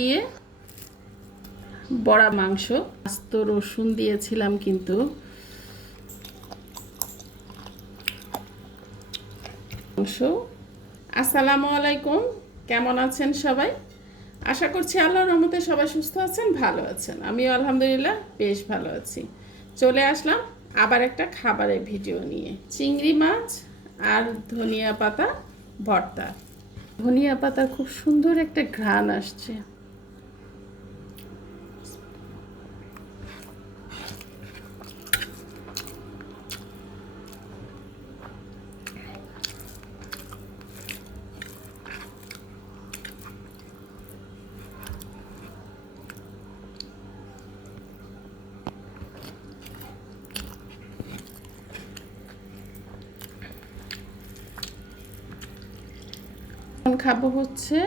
দিয়ে বড়া মাংস। আস্ত রসুন দিয়েছিলাম কিন্তু। আসসালামু আলাইকুম। কেমন আছেন সবাই? আশা করছি আল্লাহর রহমতে সবাই সুস্থ আছেন, ভালো আছেন। আমিও আলহামদুলিল্লাহ বেশ ভালো আছি। চলে আসলাম আবার একটা খাবারের ভিডিও নিয়ে। চিংড়ি মাছ আর ধনিয়া পাতা, ভর্তা। ধনিয়া পাতার খুব সুন্দর একটা ঘ্রাণ আসছে। এখন খাব হচ্ছে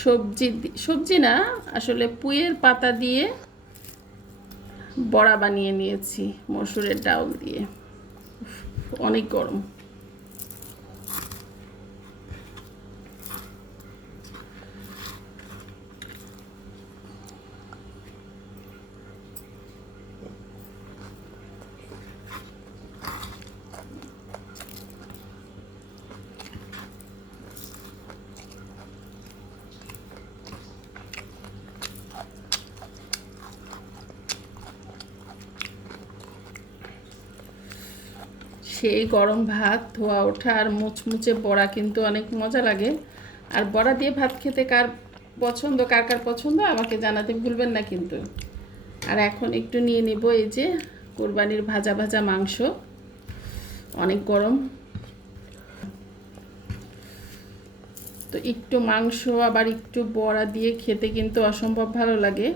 সবজি সবজি না, আসলে পুয়ের পাতা দিয়ে বড়া বানিয়ে নিয়েছি, মসুরের ডাউল দিয়ে। অনেক গরম। সেই গরম ভাত, ধোয়া ওঠা আর মুচমুচে বড়া কিন্তু অনেক মজা লাগে। আর বড়া দিয়ে ভাত খেতে কার পছন্দ, কার কার পছন্দ আমাকে জানাতে ভুলবেন না কিন্তু। আর এখন একটু নিয়ে নিব এই যে কোরবানির ভাজা ভাজা মাংস। অনেক গরম। তো একটু মাংস আবার একটু বড়া দিয়ে খেতে কিন্তু অসম্ভব ভালো লাগে।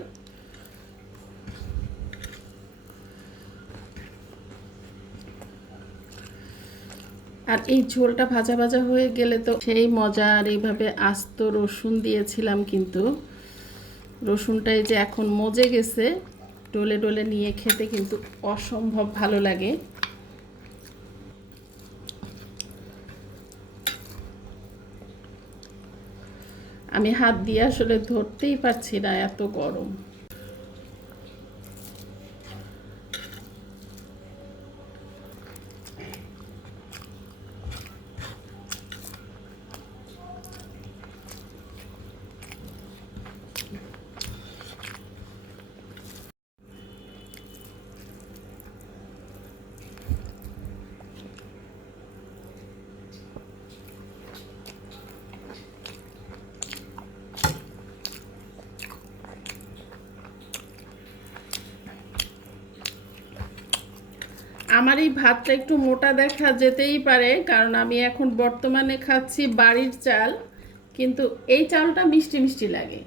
আর এই ঝোলটা ভাজা ভাজা হয়ে গেলে তো সেই মজা, আর এইভাবে আস্ত রসুন দিয়েছিলাম কিন্তু। রসুনটাই যে এখন মজে গেছে, ডলে ডলে নিয়ে খেতে কিন্তু অসম্ভব ভালো লাগে। আমি হাত দিয়ে আসলে ধরতেই পারছি না এত গরম। আমার এই ভাতটা একটু মোটা দেখা যেতেই পারে, কারণ আমি এখন বর্তমানে খাচ্ছি বাড়ির চাল, কিন্তু এই চালটা মিষ্টি মিষ্টি লাগে।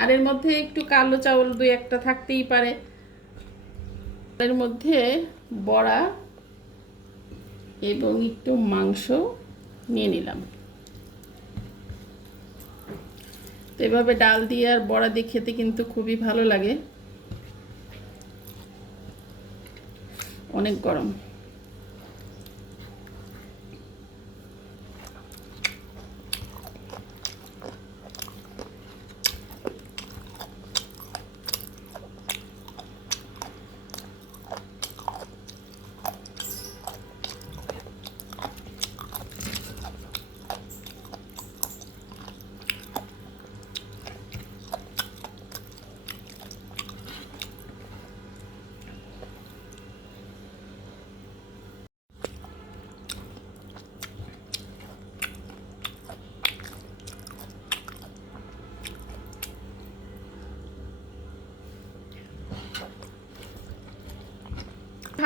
আর এর মধ্যে একটু কালো চাউল দুই একটা থাকতেই পারে। এর মধ্যে বড়া এবং একটু মাংস নিয়ে নিলাম। তো এভাবে ডাল দিয়ে আর বড়া দিয়ে খেতে কিন্তু খুবই ভালো লাগে। অনেক গরম।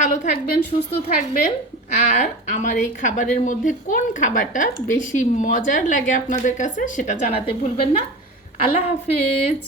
ভালো থাকবেন, সুস্থ থাকবেন। আর আমার এই খাবারের মধ্যে কোন খাবারটা বেশি মজার লাগে আপনাদের কাছে সেটা জানাতে ভুলবেন না। আল্লাহ হাফিজ।